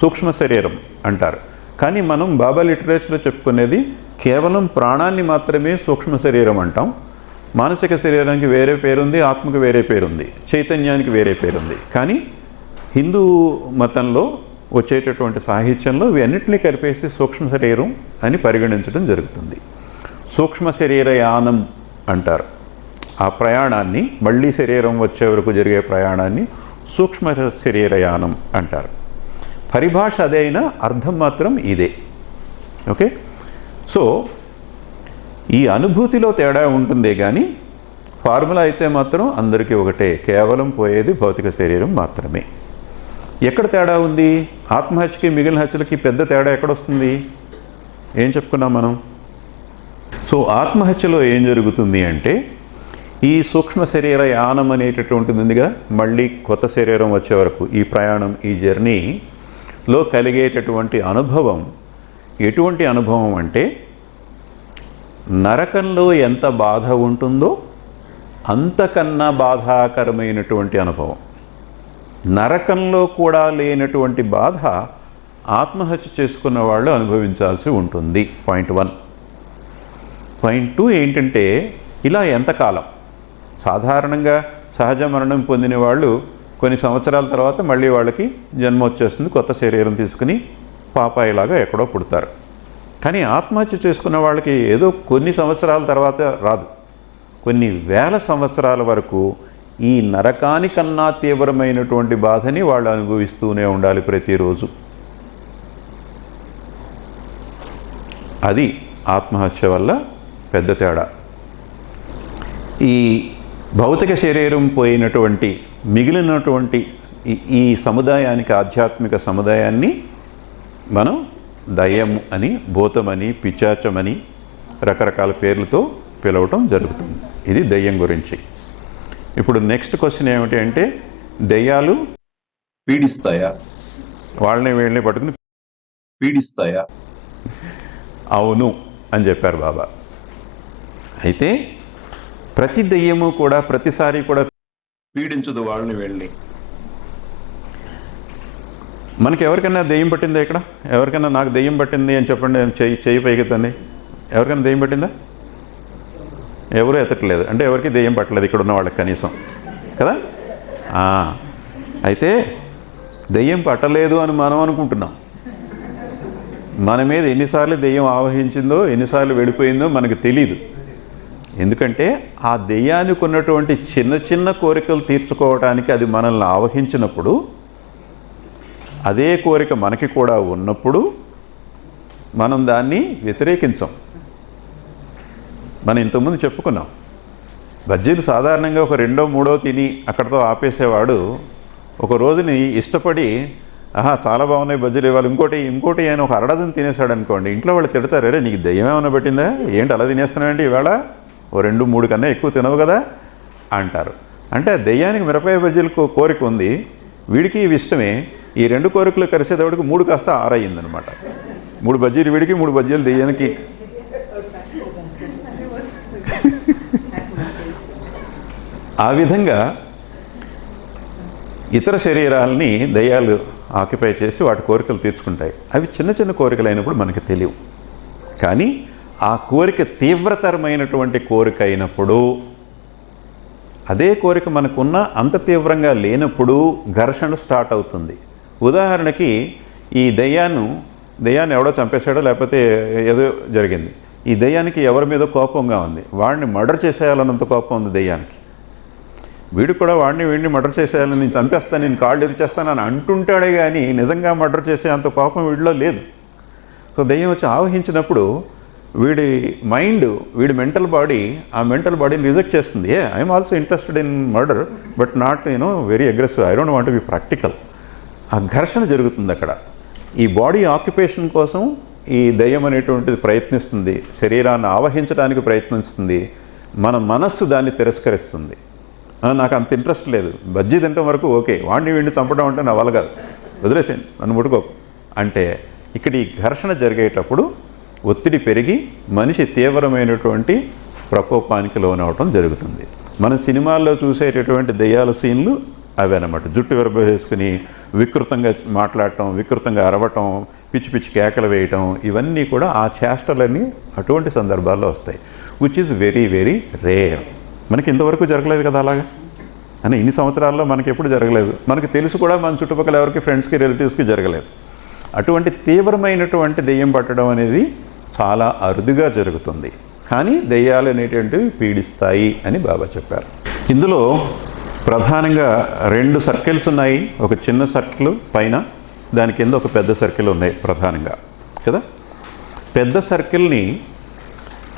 సూక్ష్మ శరీరం అంటారు. కానీ మనం బాబా లిటరేచర్లో చెప్పుకునేది కేవలం ప్రాణాన్ని మాత్రమే సూక్ష్మ శరీరం అంటాం. మానసిక శరీరానికి వేరే పేరుంది, ఆత్మకు వేరే పేరుంది, చైతన్యానికి వేరే పేరుంది. కానీ హిందూ మతంలో వచ్చేటటువంటి సాహిత్యంలో ఇవి అన్నిటినీ కలిపేసి సూక్ష్మ శరీరం అని పరిగణించడం జరుగుతుంది. సూక్ష్మ శరీర యానం అంటారు. ఆ ప్రయాణాన్ని, మళ్ళీ శరీరం వచ్చే వరకు జరిగే ప్రయాణాన్ని సూక్ష్మ శరీర యానం అంటారు. పరిభాష అదే అయినా అర్థం మాత్రం ఇదే. ఓకే, సో ఈ అనుభూతిలో తేడా ఉంటుందే కానీ ఫార్ములా అయితే మాత్రం అందరికీ ఒకటే, కేవలం పోయేది భౌతిక శరీరం మాత్రమే. ఎక్కడ తేడా ఉంది? ఆత్మహత్యకి మిగిలిన హత్యలకి పెద్ద తేడా ఎక్కడొస్తుంది? ఏం చెప్పుకున్నాం మనం? సో ఆత్మహత్యలో ఏం జరుగుతుంది అంటే, ఈ సూక్ష్మ శరీర యానం అనేటటువంటిది ఉందిగా, మళ్ళీ కొత్త శరీరం వచ్చే వరకు ఈ ప్రయాణం, ఈ జర్నీలో కలిగేటటువంటి అనుభవం ఎటువంటి అనుభవం అంటే, నరకంలో ఎంత బాధ ఉంటుందో అంతకన్నా బాధాకరమైనటువంటి అనుభవం. నరకంలో కూడా లేనటువంటి బాధ ఆత్మహత్య చేసుకున్న వాళ్ళు అనుభవించాల్సి ఉంటుంది. పాయింట్ 1. పాయింట్ 2 ఏంటంటే, ఇలా ఎంతకాలం? సాధారణంగా సహజ మరణం పొందిన వాళ్ళు కొన్ని సంవత్సరాల తర్వాత మళ్ళీ వాళ్ళకి జన్మ వచ్చేస్తుంది, కొత్త శరీరం తీసుకుని పాపాయిలాగా ఎక్కడో పుడతారు. కానీ ఆత్మహత్య చేసుకున్న వాళ్ళకి ఏదో కొన్ని సంవత్సరాల తర్వాత రాదు, కొన్ని వేల సంవత్సరాల వరకు ఈ నరకానికన్నా తీవ్రమైనటువంటి బాధని వాళ్ళు అనుభవిస్తూనే ఉండాలి ప్రతిరోజు. అది ఆత్మహత్య వల్ల పెద్ద తేడా. ఈ భౌతిక శరీరం పోయినటువంటి మిగిలినటువంటి ఈ సముదాయానికి, ఆధ్యాత్మిక సముదాయాన్ని మనం దయ్యం అని, భూతమని, పిశాచమని రకరకాల పేర్లతో పిలవటం జరుగుతుంది. ఇది దయ్యం గురించి. ఇప్పుడు నెక్స్ట్ క్వశ్చన్ ఏమిటి అంటే, దయ్యాలు పీడిస్తాయా? వాళ్ళని వీళ్ళని పట్టుకుని పీడిస్తాయా? అవును అని చెప్పారు బాబా. అయితే ప్రతి దయ్యము కూడా ప్రతిసారి కూడా పీడించదు వాళ్ళని వెళ్ళి. మనకి ఎవరికైనా దెయ్యం పట్టిందా? ఇక్కడ ఎవరికైనా నాకు దెయ్యం పట్టింది అని చెప్పండి, చెయ్యి పైకెత్తండి. ఎవరికైనా దెయ్యం పట్టిందా? ఎవరు ఎత్తట్లేదు అంటే ఎవరికి దెయ్యం పట్టలేదు ఇక్కడ ఉన్న వాళ్ళకి కనీసం, కదా? అయితే దెయ్యం పట్టలేదు అని మనం అనుకుంటున్నాం. మన మీద ఎన్నిసార్లు దెయ్యం ఆవహించిందో, ఎన్నిసార్లు వెళ్ళిపోయిందో మనకు తెలీదు. ఎందుకంటే ఆ దెయ్యానికి ఉన్నటువంటి చిన్న చిన్న కోరికలు తీర్చుకోవడానికి అది మనల్ని ఆవహించినప్పుడు, అదే కోరిక మనకి కూడా ఉన్నప్పుడు మనం దాన్ని వ్యతిరేకించాం. మనం ఇంతకుముందు చెప్పుకున్నాం, బజ్జీలు సాధారణంగా ఒక 2వ 3వ తిని అక్కడితో ఆపేసేవాడు ఒక రోజుని ఇష్టపడి, చాలా బాగున్నాయి బజ్జీలు, ఇవాళ ఇంకోటి ఆయన ఒక అరడజన్ తినేసాడు అనుకోండి, ఇంట్లో వాళ్ళు తిడతారు, అరే నీకు దెయ్యం ఏమైనా పెట్టిందా, ఏంటి అలా తినేస్తున్నావేంటి, ఇవాళ ఓ 2, 3 కన్నా ఎక్కువ తినవు కదా అంటారు. అంటే ఆ దెయ్యానికి మిరపకాయ బజ్జీలకు కోరిక ఉంది, వీడికి ఇవి ఇష్టమే. ఈ 2 కోరికలు కలిసేటప్పటికి 3 కాస్త 6 అయ్యిందనమాట. 3 బజ్జీలు వీడికి, 3 బజ్జీలు దెయ్యానికి. ఆ విధంగా ఇతర శరీరాలని దయ్యాలు ఆక్యుపై చేసి వాటి కోరికలు తీర్చుకుంటాయి. అవి చిన్న చిన్న కోరికలు అయినప్పుడు మనకి తెలియవు. కానీ ఆ కోరిక తీవ్రతరమైనటువంటి కోరిక అయినప్పుడు అదే కోరిక మనకున్న అంత తీవ్రంగా లేనప్పుడు ఘర్షణ స్టార్ట్ అవుతుంది. ఉదాహరణకి ఈ దయ్యాన్ని ఎవడో చంపేశాడో లేకపోతే ఏదో జరిగింది. ఈ దయ్యానికి ఎవరి మీద కోపంగా ఉంది, వాడిని మర్డర్ చేసేయాలన్నంత కోపం ఉంది దయ్యానికి. వీడు కూడా వీడిని మర్డర్ చేసేయాలని, నేను చంపేస్తాను, నేను కాళ్ళు ఇరిచేస్తానని అంటుంటాడే కానీ నిజంగా మర్డర్ చేసే అంత కోపం వీడిలో లేదు. సో దయ్యం వచ్చి ఆవహించినప్పుడు వీడి మైండ్, వీడి మెంటల్ బాడీ ఆ మెంటల్ బాడీని రిజెక్ట్ చేస్తుంది. I'm also interested in murder but not very aggressive, I don't want to be practical. ఆ ఘర్షణ జరుగుతుంది అక్కడ. ఈ బాడీ ఆక్యుపేషన్ కోసం ఈ దయ్యం అనేటువంటిది ప్రయత్నిస్తుంది, శరీరాన్ని ఆవహించడానికి ప్రయత్నిస్తుంది. మన మనస్సు దాన్ని తిరస్కరిస్తుంది. నాకు అంత ఇంట్రెస్ట్ లేదు, బజ్జీ తినడం వరకు ఓకే, వీడిని చంపడం అంటే నా వల్ల కాదు, వదిలేసాను, నన్ను ముట్టుకోకు అంటే ఇక్కడ ఈ ఘర్షణ జరిగేటప్పుడు ఒత్తిడి పెరిగి మనిషి తీవ్రమైనటువంటి ప్రకోపానికి లోనవటం జరుగుతుంది. మన సినిమాల్లో చూసేటటువంటి దెయ్యాల సీన్లు అవే అన్నమాట. జుట్టు విరబోసుకుని వికృతంగా మాట్లాడటం, వికృతంగా అరవటం, పిచ్చి పిచ్చి కేకలు వేయటం, ఇవన్నీ కూడా ఆ చేష్టలన్నీ అటువంటి సందర్భాల్లో వస్తాయి. Which is very very rare. మనకి ఇంతవరకు జరగలేదు కదా అలాగా, అని ఇన్ని సంవత్సరాల్లో మనకి ఎప్పుడు జరగలేదు. మనకి తెలుసు కూడా, మన చుట్టుపక్కల ఎవరికి ఫ్రెండ్స్కి రిలేటివ్స్కి జరగలేదు. అటువంటి తీవ్రమైనటువంటి దెయ్యం పట్టడం అనేది చాలా అరుదుగా జరుగుతుంది. కానీ దెయ్యాలు అనేటువంటివి పీడిస్తాయి అని బాబా చెప్పారు. ఇందులో ప్రధానంగా 2 సర్కిల్స్ ఉన్నాయి. ఒక చిన్న సర్కిల్ పైన, దాని కింద ఒక పెద్ద సర్కిల్ ఉన్నాయి ప్రధానంగా కదా. పెద్ద సర్కిల్ని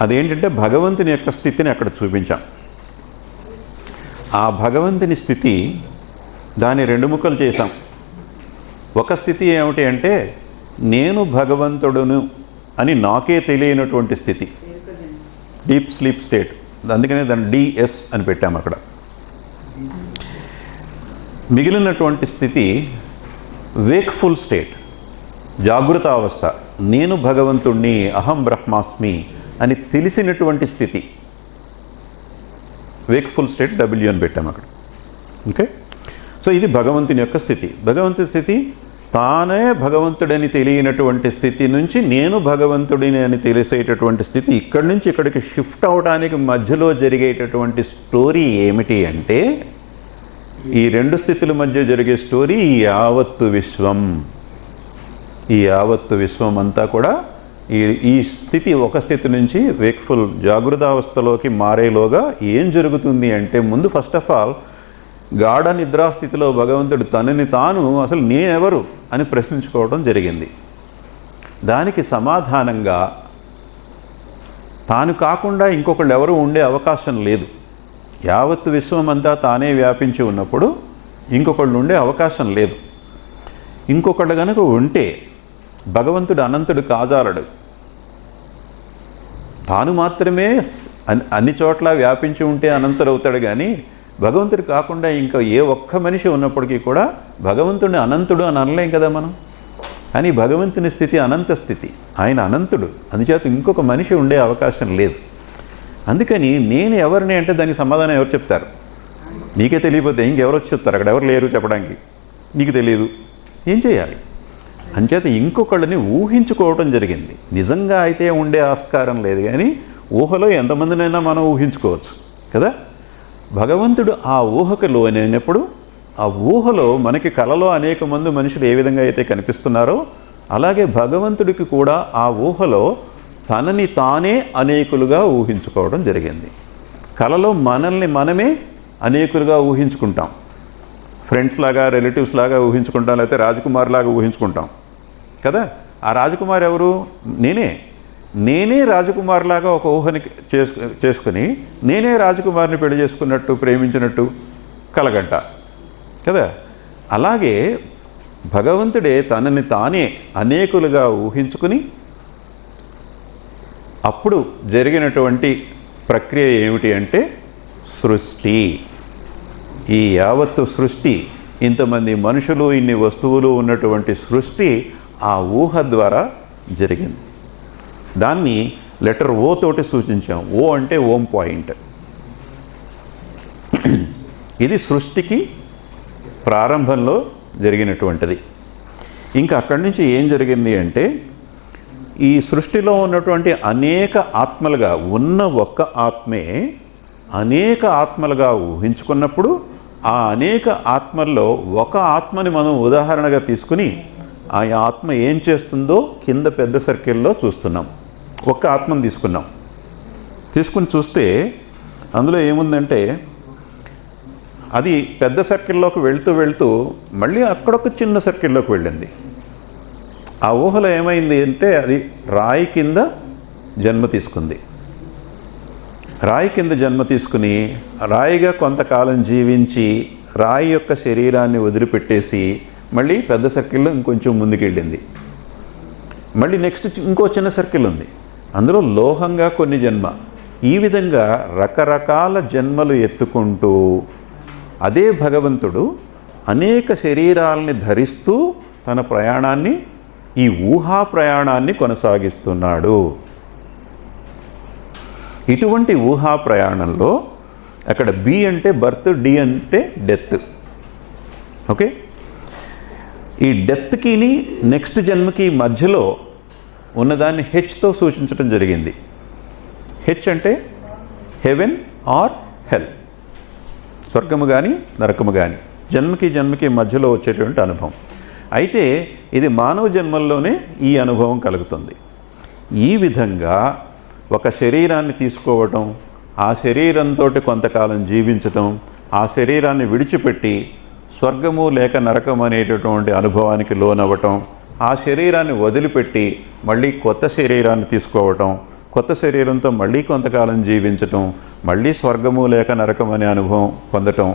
అదేంటంటే భగవంతుని యొక్క స్థితిని అక్కడ చూపించాం. ఆ భగవంతుని స్థితి దాన్ని 2 ముక్కలు చేశాం. ఒక స్థితి ఏమిటి అంటే నేను భగవంతుడును అని నాకే తెలియనటువంటి స్థితి, డీప్ స్లీప్ స్టేట్. అందుకనే దాన్ని డిఎస్ అని పెట్టాము అక్కడ. మిగిలినటువంటి స్థితి వేక్ఫుల్ స్టేట్, జాగృత అవస్థ, నేను భగవంతుణ్ణి, అహం బ్రహ్మాస్మి అని తెలిసినటువంటి స్థితి, వేక్ఫుల్ స్టేట్ డబ్ల్యూ అని పెట్టాము అక్కడ. ఓకే, సో ఇది భగవంతుని యొక్క స్థితి. భగవంతుని స్థితి తానే భగవంతుడని తెలియనటువంటి స్థితి నుంచి నేను భగవంతుడిని అని తెలిసేటటువంటి స్థితి. ఇక్కడి నుంచి ఇక్కడికి షిఫ్ట్ అవడానికి మధ్యలో జరిగేటటువంటి స్టోరీ ఏమిటి అంటే, ఈ 2 స్థితుల మధ్య జరిగే స్టోరీ ఈ యావత్తు విశ్వం. ఈ యావత్తు విశ్వం అంతా కూడా ఈ స్థితి, ఒక స్థితి నుంచి వేక్ఫుల్ జాగృతావస్థలోకి మారేలోగా ఏం జరుగుతుంది అంటే, ముందు ఫస్ట్ ఆఫ్ ఆల్ గాఢ నిద్రాస్థితిలో భగవంతుడు తనని తాను అసలు నేనెవరు అని ప్రశ్నించుకోవడం జరిగింది. దానికి సమాధానంగా తాను కాకుండా ఇంకొకళ్ళు ఎవరు ఉండే అవకాశం లేదు. యావత్తు విశ్వం అంతా తానే వ్యాపించి ఉన్నప్పుడు ఇంకొకళ్ళు ఉండే అవకాశం లేదు. ఇంకొకళ్ళు కనుక ఉంటే భగవంతుడు అనంతుడు కాజాలడు. తాను మాత్రమే అన్ని చోట్ల వ్యాపించి ఉంటే అనంతుడవుతాడు. కానీ భగవంతుడు కాకుండా ఇంకా ఏ ఒక్క మనిషి ఉన్నప్పటికీ కూడా భగవంతుడిని అనంతుడు అని అనలేం కదా మనం. కానీ భగవంతుని స్థితి అనంత స్థితి, ఆయన అనంతుడు, అందుచేత ఇంకొక మనిషి ఉండే అవకాశం లేదు. అందుకని నేను ఎవరిని అంటే దానికి సమాధానం ఎవరు చెప్తారు? నీకే తెలియకపోతే ఇంకెవరు వచ్చి చెప్తారు? అక్కడ ఎవరు లేరు చెప్పడానికి, నీకు తెలియదు, ఏం చేయాలి? అంచేత ఇంకొకళ్ళని ఊహించుకోవటం జరిగింది. నిజంగా అయితే ఉండే ఆస్కారం లేదు, కానీ ఊహలో ఎంతమందినైనా మనం ఊహించుకోవచ్చు కదా. భగవంతుడు ఆ ఊహకు లోనైనప్పుడు ఆ ఊహలో మనకి కలలో అనేక మంది మనుషులు ఏ విధంగా అయితే కనిపిస్తున్నారో, అలాగే భగవంతుడికి కూడా ఆ ఊహలో తనని తానే అనేకులుగా ఊహించుకోవడం జరిగింది. కలలో మనల్ని మనమే అనేకులుగా ఊహించుకుంటాం. ఫ్రెండ్స్ లాగా, రిలేటివ్స్ లాగా ఊహించుకుంటాం, లేకపోతే రాజకుమార్ లాగా ఊహించుకుంటాం కదా. ఆ రాజకుమార్ ఎవరు? నేనే రాజకుమార్ లాగా ఒక ఊహని చేసుకుని నేనే రాజకుమారిని పెళ్లి చేసుకున్నట్టు, ప్రేమించినట్టు కలగంట కదా. అలాగే భగవంతుడే తనని తానే అనేకులుగా ఊహించుకుని అప్పుడు జరిగినటువంటి ప్రక్రియ ఏమిటి అంటే సృష్టి. ఈ యావత్తు సృష్టి, ఇంతమంది మనుషులు, ఇన్ని వస్తువులు ఉన్నటువంటి సృష్టి ఆ ఊహ ద్వారా జరిగింది. దాన్ని లెటర్ ఓ తోటి సూచించాం. ఓ అంటే ఓం పాయింట్. ఇది సృష్టికి ప్రారంభంలో జరిగినటువంటిది. ఇంకా అక్కడి నుంచి ఏం జరిగింది అంటే, ఈ సృష్టిలో ఉన్నటువంటి అనేక ఆత్మలుగా ఉన్న ఒక్క ఆత్మే అనేక ఆత్మలుగా ఊహించుకున్నప్పుడు ఆ అనేక ఆత్మల్లో ఒక ఆత్మని మనం ఉదాహరణగా తీసుకుని ఆ ఆత్మ ఏం చేస్తుందో కింద పెద్ద సర్కిల్లో చూస్తున్నాం. ఒక్క ఆత్మను తీసుకుని చూస్తే అందులో ఏముందంటే అది పెద్ద సర్కిల్లోకి వెళ్తూ మళ్ళీ అక్కడొక చిన్న సర్కిల్లోకి వెళ్ళింది. ఆ ఊహలో ఏమైంది అంటే అది రాయి కింద జన్మ తీసుకుంది. రాయి కింద జన్మ తీసుకుని రాయిగా కొంతకాలం జీవించి రాయి యొక్క శరీరాన్ని వదిలిపెట్టేసి మళ్ళీ పెద్ద సర్కిల్లో ఇంకొంచెం ముందుకెళ్ళింది. మళ్ళీ నెక్స్ట్ ఇంకో చిన్న సర్కిల్ ఉంది, అందులో లోహంగా కొన్ని జన్మ. ఈ విధంగా రకరకాల జన్మలు ఎత్తుకుంటూ అదే భగవంతుడు అనేక శరీరాలని ధరిస్తూ తన ప్రయాణాన్ని, ఈ ఊహా ప్రయాణాన్ని కొనసాగిస్తున్నాడు. ఇటువంటి ఊహా ప్రయాణంలో అక్కడ బి అంటే బర్త్, డి అంటే డెత్. ఓకే, ఈ డెత్కి నెక్స్ట్ జన్మకి మధ్యలో ఉన్నదాన్ని హెచ్తో సూచించడం జరిగింది. హెచ్ అంటే హెవెన్ ఆర్ హెల్, స్వర్గము కానీ నరకము కానీ, జన్మకి మధ్యలో వచ్చేటువంటి అనుభవం. అయితే ఇది మానవ జన్మల్లోనే ఈ అనుభవం కలుగుతుంది. ఈ విధంగా ఒక శరీరాన్ని తీసుకోవటం, ఆ శరీరంతో కొంతకాలం జీవించటం, ఆ శరీరాన్ని విడిచిపెట్టి స్వర్గము లేక నరకం అనేటటువంటి అనుభవానికి లోనవ్వటం, ఆ శరీరాన్ని వదిలిపెట్టి మళ్ళీ కొత్త శరీరాన్ని తీసుకోవటం, కొత్త శరీరంతో మళ్ళీ కొంతకాలం జీవించటం, మళ్ళీ స్వర్గము లేక నరకం అనే అనుభవం పొందటం,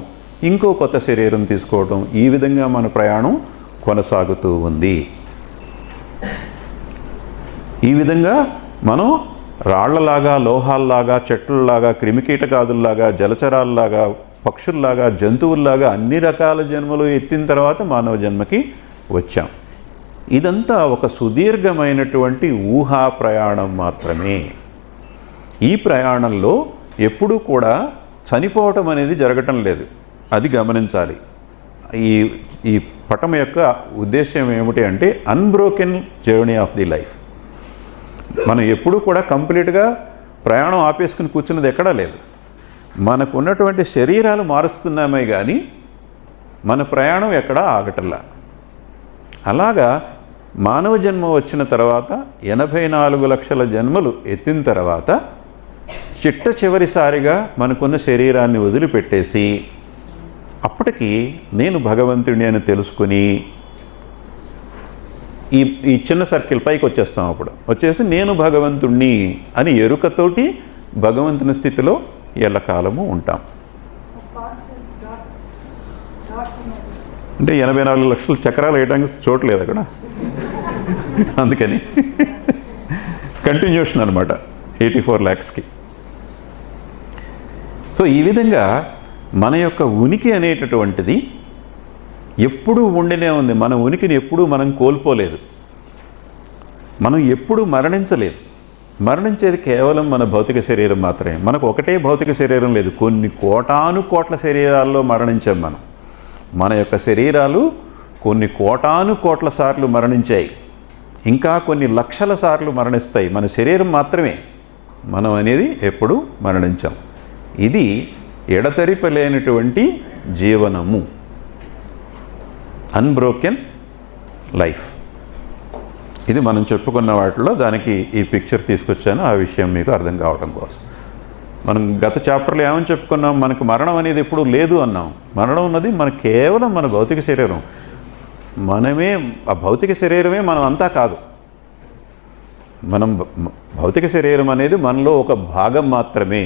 ఇంకో కొత్త శరీరం తీసుకోవటం, ఈ విధంగా మన ప్రయాణం కొనసాగుతూ ఉంది. ఈ విధంగా మనం రాళ్లలాగా, లోహాల్లాగా, చెట్లలాగా, క్రిమికీటకాదుల్లాగా, జలచరాల్లాగా, పక్షుల్లాగా, జంతువుల్లాగా అన్ని రకాల జన్మలు ఎత్తిన తర్వాత మానవ జన్మకి వచ్చాం. ఇదంతా ఒక సుదీర్ఘమైనటువంటి ఊహా ప్రయాణం మాత్రమే. ఈ ప్రయాణంలో ఎప్పుడూ కూడా చనిపోవటం అనేది జరగటం లేదు, అది గమనించాలి. ఈ పటం యొక్క ఉద్దేశం ఏమిటి అంటే unbroken journey of the life. మనం ఎప్పుడూ కూడా కంప్లీట్గా ప్రయాణం ఆపేసుకుని కూర్చున్నది ఎక్కడా లేదు. మనకు ఉన్నటువంటి శరీరాలు మారుస్తున్నామే కానీ మన ప్రయాణం ఎక్కడా ఆగటంలా. అలాగా మానవ జన్మ వచ్చిన తర్వాత 84 లక్షల జన్మలు ఎత్తిన తర్వాత చివరిసారిగా మనకున్న శరీరాన్ని వదిలిపెట్టేసి అప్పటికి నేను భగవంతుడిని అని తెలుసుకుని ఈ చిన్న సర్కిల్ పైకి వచ్చేస్తాం. అప్పుడు వచ్చేసి నేను భగవంతుణ్ణి అని ఎరుకతోటి భగవంతుని స్థితిలో ఎల్లకాలము ఉంటాం. అంటే 84 లక్షల చక్రాలు వేయడానికి చోట్లేదు అక్కడ, అందుకని కంటిన్యూషన్ అనమాట 84 lakhsకి. సో ఈ విధంగా మన యొక్క ఉనికి అనేటటువంటిది ఎప్పుడూ ఉండినే ఉంది. మన ఉనికిని ఎప్పుడూ మనం కోల్పోలేదు, మనం ఎప్పుడూ మరణించలేదు. మరణించేది కేవలం మన భౌతిక శరీరం మాత్రమే. మనకు ఒకటే భౌతిక శరీరం లేదు, కొన్ని కోటాను కోట్ల శరీరాల్లో మరణించాం మనం. మన యొక్క శరీరాలు కొన్ని కోటాను కోట్ల సార్లు మరణించాయి, ఇంకా కొన్ని లక్షల సార్లు మరణిస్తాయి. మన శరీరం మాత్రమే, మనం అనేది ఎప్పుడూ మరణించాం. ఇది ఎడతెరిపలేనటువంటి జీవనము, అన్బ్రోకెన్ లైఫ్. ఇది మనం చెప్పుకున్న వాటిలో దానికి ఈ పిక్చర్ తీసుకొచ్చాను, ఆ విషయం మీకు అర్థం కావడం కోసం. మనం గత చాప్టర్లో ఏమని చెప్పుకున్నాం, మనకు మరణం అనేది ఎప్పుడు లేదు అన్నాం. మరణం ఉన్నది మన కేవలం మన భౌతిక శరీరం, మనమే ఆ భౌతిక శరీరమే మనం అంతా కాదు. మనం భౌతిక శరీరం అనేది మనలో ఒక భాగం మాత్రమే.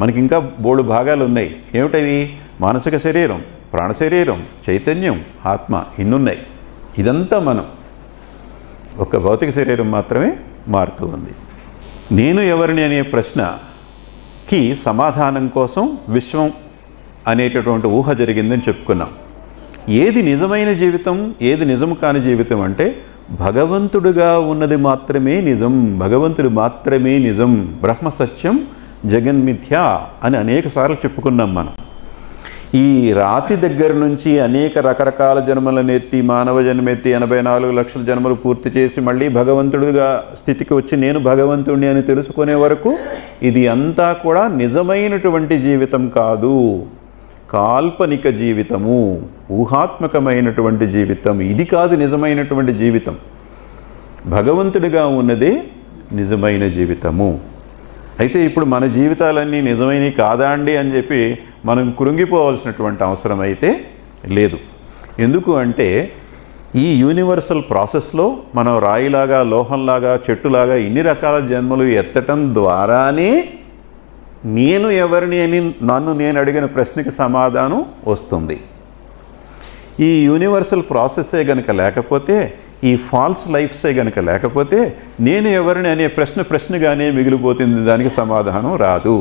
మనకి ఇంకా బోల్డు భాగాలు ఉన్నాయి. ఏమిటవి? మానసిక శరీరం, ప్రాణ శరీరం, చైతన్యం, ఆత్మ, ఇన్నున్నాయి. ఇదంతా మనం ఒక భౌతిక శరీరం మాత్రమే మారుతూ ఉంది. నేను ఎవరిని అనే ప్రశ్నకి సమాధానం కోసం విశ్వం అనేటటువంటి ఊహ జరిగిందని చెప్పుకున్నాం. ఏది నిజమైన జీవితం, ఏది నిజం కాని జీవితం అంటే భగవంతుడుగా ఉన్నది మాత్రమే నిజం, భగవంతుడు మాత్రమే నిజం, బ్రహ్మ సత్యం జగన్మిథ్య అని అనేక సార్లు చెప్పుకున్నాం మనం. ఈ రాతి దగ్గర నుంచి అనేక రకరకాల జన్మలను ఎత్తి, మానవ జన్మ ఎత్తి 84 లక్షల జన్మలు పూర్తి చేసి మళ్ళీ భగవంతుడిగా స్థితికి వచ్చి నేను భగవంతుడిని అని తెలుసుకునే వరకు ఇది అంతా కూడా నిజమైనటువంటి జీవితం కాదు, కాల్పనిక జీవితము, ఊహాత్మకమైనటువంటి జీవితం. ఇది కాదు నిజమైనటువంటి జీవితం. భగవంతుడిగా ఉన్నదే నిజమైన జీవితము. అయితే ఇప్పుడు మన జీవితాలన్నీ నిజమైనవి కాదా అండి అని చెప్పి మనం కృంగిపోవాల్సినటువంటి అవసరం అయితే లేదు. ఎందుకు అంటే ఈ యూనివర్సల్ ప్రాసెస్లో మనం రాయిలాగా, లోహంలాగా, చెట్టులాగా ఇన్ని రకాల జన్మలు ఎత్తటం ద్వారానే నేను ఎవరిని అని నన్ను నేను అడిగిన ప్రశ్నకి సమాధానం వస్తుంది. ఈ యూనివర్సల్ ప్రాసెస్సే గనక లేకపోతే, ఈ ఫాల్స్ లైఫ్సే గనక లేకపోతే నేను ఎవరిని అనే ప్రశ్నగానే మిగిలిపోతుంది, దానికి సమాధానం రాదు.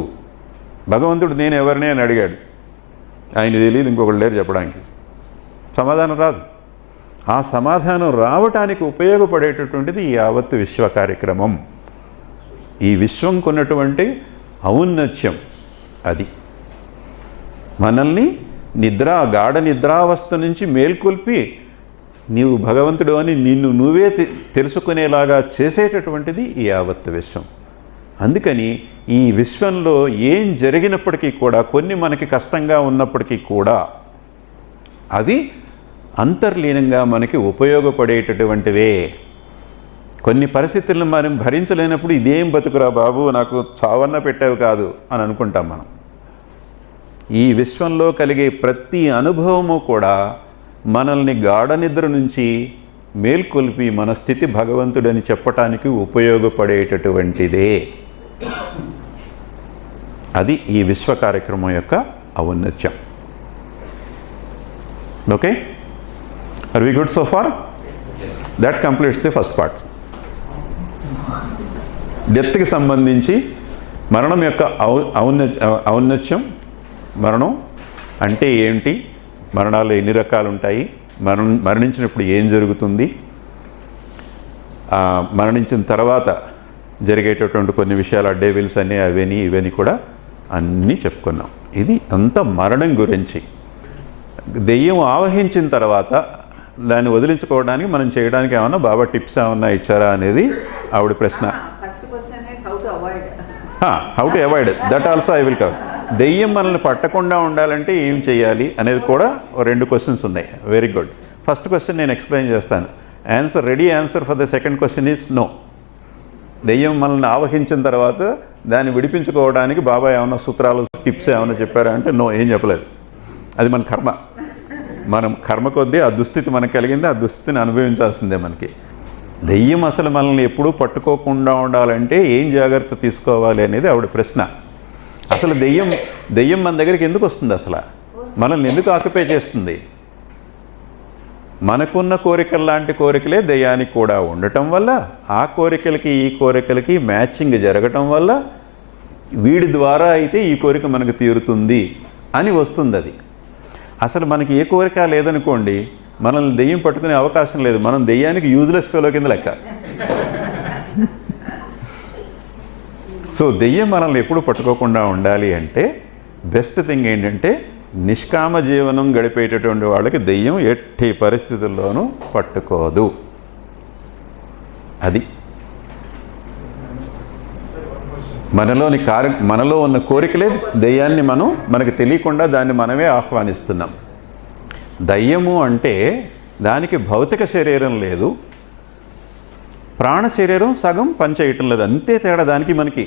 భగవంతుడు నేను ఎవరిని అని అడిగాడు, ఆయన తెలియదు, ఇంకొకళ్ళు లేరు చెప్పడానికి, సమాధానం రాదు. ఆ సమాధానం రావటానికి ఉపయోగపడేటటువంటిది ఈ యావత్తు విశ్వ కార్యక్రమం. ఈ విశ్వం కొన్నటువంటి ఔన్నత్యం అది మనల్ని గాఢ నిద్రావస్థ నుంచి మేల్కొల్పి నీవు భగవంతుడు అని నిన్ను నువ్వే తెలుసుకునేలాగా చేసేటటువంటిది ఈ యావత్తు విశ్వం. అందుకని ఈ విశ్వంలో ఏం జరిగినప్పటికీ కూడా, కొన్ని మనకి కష్టంగా ఉన్నప్పటికీ కూడా అవి అంతర్లీనంగా మనకి ఉపయోగపడేటటువంటివే. కొన్ని పరిస్థితులను మనం భరించలేనప్పుడు ఇదేం బతుకురా బాబు, నాకు చావన్న పెట్టావు కాదు అని అనుకుంటాం మనం. ఈ విశ్వంలో కలిగే ప్రతి అనుభవము కూడా మనల్ని గాఢ నిద్ర నుంచి మేల్కొల్పి మన స్థితి భగవంతుడని చెప్పటానికి ఉపయోగపడేటటువంటిదే. అది ఈ విశ్వ కార్యక్రమం యొక్క ఔన్నత్యం. Okay, are we good so far? That completes the first part. డెత్కి సంబంధించి మరణం యొక్క ఔన్నత్యం, మరణం అంటే ఏంటి, మరణాలు ఎన్ని రకాలు ఉంటాయి, మరణించినప్పుడు ఏం జరుగుతుంది, మరణించిన తర్వాత జరిగేటటువంటి కొన్ని విషయాలు, డెవిల్స్ అని అవని ఇవని కూడా అన్నీ చెప్పుకున్నాం. ఇది అంత మరణం గురించి. దెయ్యం ఆవహించిన తర్వాత దాన్ని వదిలించుకోవడానికి మనం చేయడానికి ఏమన్నా బాబా టిప్స్ ఏమన్నా ఇచ్చారా అనేది ఆవిడ ప్రశ్న. How to avoid that also I will cover. దెయ్యం మనల్ని పట్టకుండా ఉండాలంటే ఏం చేయాలి అనేది కూడా 2 క్వశ్చన్స్ ఉన్నాయి. Very good. ఫస్ట్ క్వశ్చన్ నేను ఎక్స్ప్లెయిన్ చేస్తాను. Ready answer for the second question is no. దెయ్యం మనల్ని ఆవహించిన తర్వాత దాన్ని విడిపించుకోవడానికి బాబా ఏమైనా సూత్రాలు, టిప్స్ ఏమైనా చెప్పారా అంటే నో, ఏం చెప్పలేదు. అది మన కర్మ. మనం కర్మ కొద్దీ ఆ దుస్థితి మనకు కలిగింది, ఆ దుస్థితిని అనుభవించాల్సిందే మనకి. దెయ్యం అసలు మనల్ని ఎప్పుడూ పట్టుకోకుండా ఉండాలంటే ఏం జాగ్రత్త తీసుకోవాలి అనేది ఆవిడ ప్రశ్న. అసలు దెయ్యం మన దగ్గరికి ఎందుకు వస్తుంది, అసలు మనల్ని ఎందుకు ఆక్యుపై చేస్తుంది? మనకున్న కోరికలు లాంటి కోరికలే దెయ్యానికి కూడా ఉండటం వల్ల, ఆ కోరికలకి ఈ కోరికలకి మ్యాచింగ్ జరగటం వల్ల వీడి ద్వారా అయితే ఈ కోరిక మనకు తీరుతుంది అని వస్తుంది. అది అసలు మనకి ఏ కోరిక లేదనుకోండి, మనల్ని దెయ్యం పట్టుకునే అవకాశం లేదు. మనం దెయ్యానికి యూజ్లెస్ ఫెలో కింద లెక్క. సో దెయ్యం మనల్ని ఎప్పుడు పట్టుకోకుండా ఉండాలి అంటే బెస్ట్ థింగ్ ఏంటంటే, నిష్కామ జీవనం గడిపేటటువంటి వాళ్ళకి దెయ్యం ఎట్టి పరిస్థితుల్లోనూ పట్టుకోదు. అది మనలో ఉన్న కోరికలే దెయ్యాన్ని మనకు తెలియకుండా దాన్ని మనమే ఆహ్వానిస్తున్నాం. దయ్యము అంటే దానికి భౌతిక శరీరం లేదు, ప్రాణ శరీరం సగం పనిచేయటం లేదు, అంతే తేడా దానికి మనకి.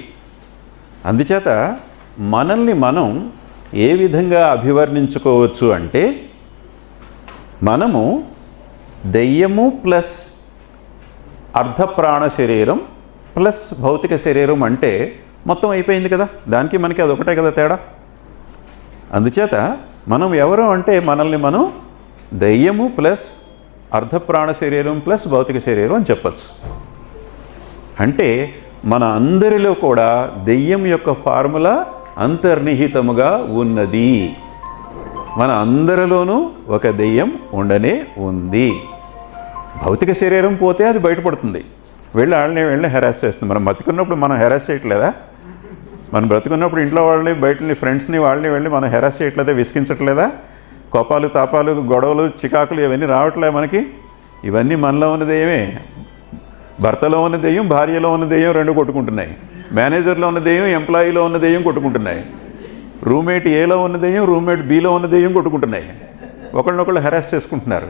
అందుచేత మనల్ని మనం ఏ విధంగా అభివర్ణించుకోవచ్చు అంటే, మనము దెయ్యము ప్లస్ అర్ధప్రాణ శరీరం ప్లస్ భౌతిక శరీరం అంటే మొత్తం అయిపోయింది కదా. దానికి మనకి అదొకటే కదా తేడా. అందుచేత మనం ఎవరు అంటే, మనల్ని మనం దెయ్యము ప్లస్ అర్ధప్రాణ శరీరం ప్లస్ భౌతిక శరీరం అని చెప్పచ్చు. అంటే మన అందరిలో కూడా దెయ్యం యొక్క ఫార్ములా అంతర్నిహితముగా ఉన్నది. మన అందరిలోనూ ఒక దెయ్యం ఉండనే ఉంది. భౌతిక శరీరం పోతే అది బయటపడుతుంది, వెళ్ళి హెరాస్ చేస్తుంది. మనం బతికున్నప్పుడు మనం హెరాస్ చేయట్లేదా? మనం బ్రతుకున్నప్పుడు ఇంట్లో వాళ్ళని బయటని ఫ్రెండ్స్ని వాళ్ళని వెళ్ళి మనం హెరాస్ చేయట్లేదా, విసిగించట్లేదా? కోపాలు తాపాలు గొడవలు చికాకులు ఇవన్నీ రావట్లే మనకి? ఇవన్నీ మనలో ఉన్న దెయ్యమే. భర్తలో ఉన్న దెయ్యం భార్యలో ఉన్న దెయ్యం రెండు కొట్టుకుంటున్నాయి. మేనేజర్లో ఉన్న దెయ్యం ఎంప్లాయీలో ఉన్న దెయ్యం కొట్టుకుంటున్నాయి. రూమ్మేట్ ఏలో ఉన్న దెయ్యం రూమ్మేట్ బీలో ఉన్న దెయ్యం కొట్టుకుంటున్నాయి. ఒకళ్ళనొకళ్ళు హెరాస్ చేసుకుంటున్నారు.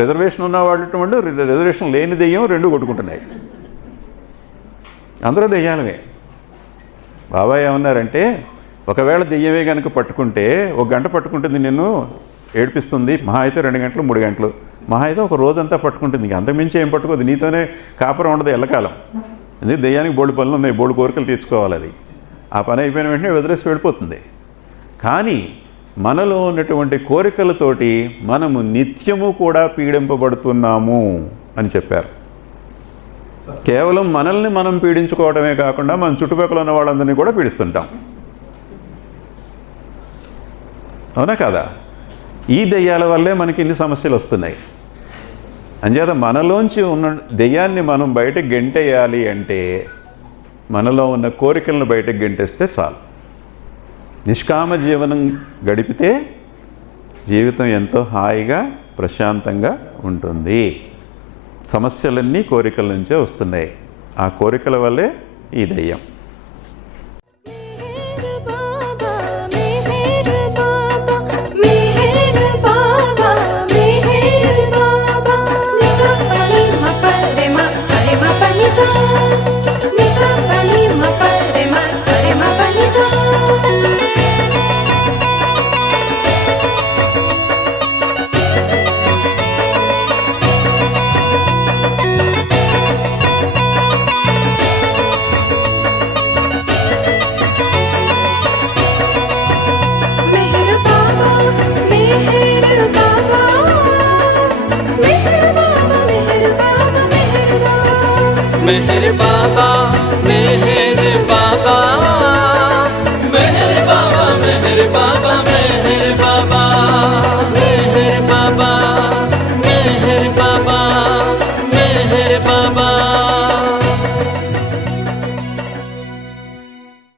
రిజర్వేషన్ ఉన్న వాళ్ళు రిజర్వేషన్ లేని దెయ్యం రెండు కొట్టుకుంటున్నాయి. అందరూ దెయ్యాలమే. బాబాయ్ ఏమన్నారంటే, ఒకవేళ దెయ్యమే కనుక పట్టుకుంటే 1 గంట పట్టుకుంటుంది, నిన్ను ఏడిపిస్తుంది. మహా అయితే 2 గంటలు 3 గంటలు, మహా అయితే ఒక రోజంతా పట్టుకుంటుంది. అంతకుమించి ఏం పట్టుకోదు. నీతోనే కాపురం ఉండదు ఎల్లకాలం. ఎందుకు దెయ్యానికి బోల్డు పనులు ఉన్నాయి, బోల్డు కోరికలు తీర్చుకోవాలి. అది ఆ పని అయిపోయిన వెంటనే వదిలేసి వెళ్ళిపోతుంది. కానీ మనలో ఉన్నటువంటి కోరికలతోటి మనము నిత్యము కూడా పీడింపబడుతున్నాము అని చెప్పారు. కేవలం మనల్ని మనం పీడించుకోవడమే కాకుండా మన చుట్టుపక్కల ఉన్న వాళ్ళందరినీ కూడా పీడిస్తుంటాం. అవునా కాదా? ఈ దెయ్యాల వల్లే మనకి ఇన్ని సమస్యలు వస్తున్నాయి. అంచేత మనలోంచి ఉన్న దెయ్యాన్ని మనం బయటకు గెంటేయాలి అంటే మనలో ఉన్న కోరికలను బయటకు గెంటేస్తే చాలు. నిష్కామ జీవనం గడిపితే జీవితం ఎంతో హాయిగా ప్రశాంతంగా ఉంటుంది. సమస్యలన్నీ కోరికల నుంచే వస్తున్నాయి. ఆ కోరికల వల్లే ఈ దెయ్యం. मेहर बाबा मेहर